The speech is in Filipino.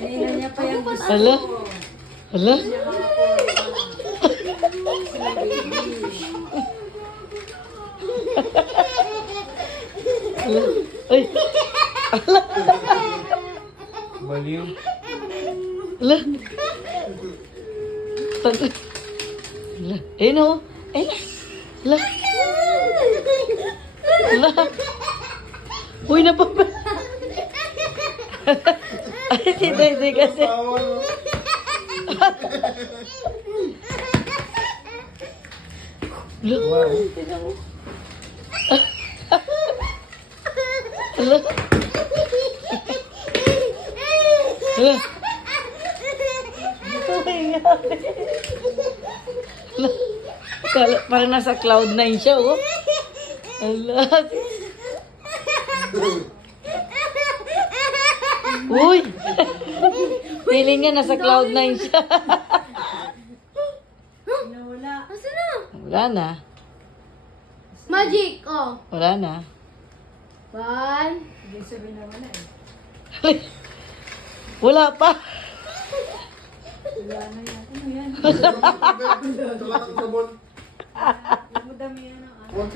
Kanina niya pa yung gusto. Hala? Hala? Ay! Hala! Baliw. Hala! Hala! Ayun o! Ayun! Hala! Hala! Uy, napapa... Ay, si Dede kasi. Look. Hala. Hala. Oh my God. Hala. Parang nasa cloud 9 siya, oh. Hala. Uy! Feeling niya nasa cloud 9 siya. Nawala. Asa na? Wala na. Magic, oh. Wala na. 1. Hindi sabihin na wala eh. Wala pa. Wala na yan. Ano yan? Ito lang ang sabon. Madami yan ang ano.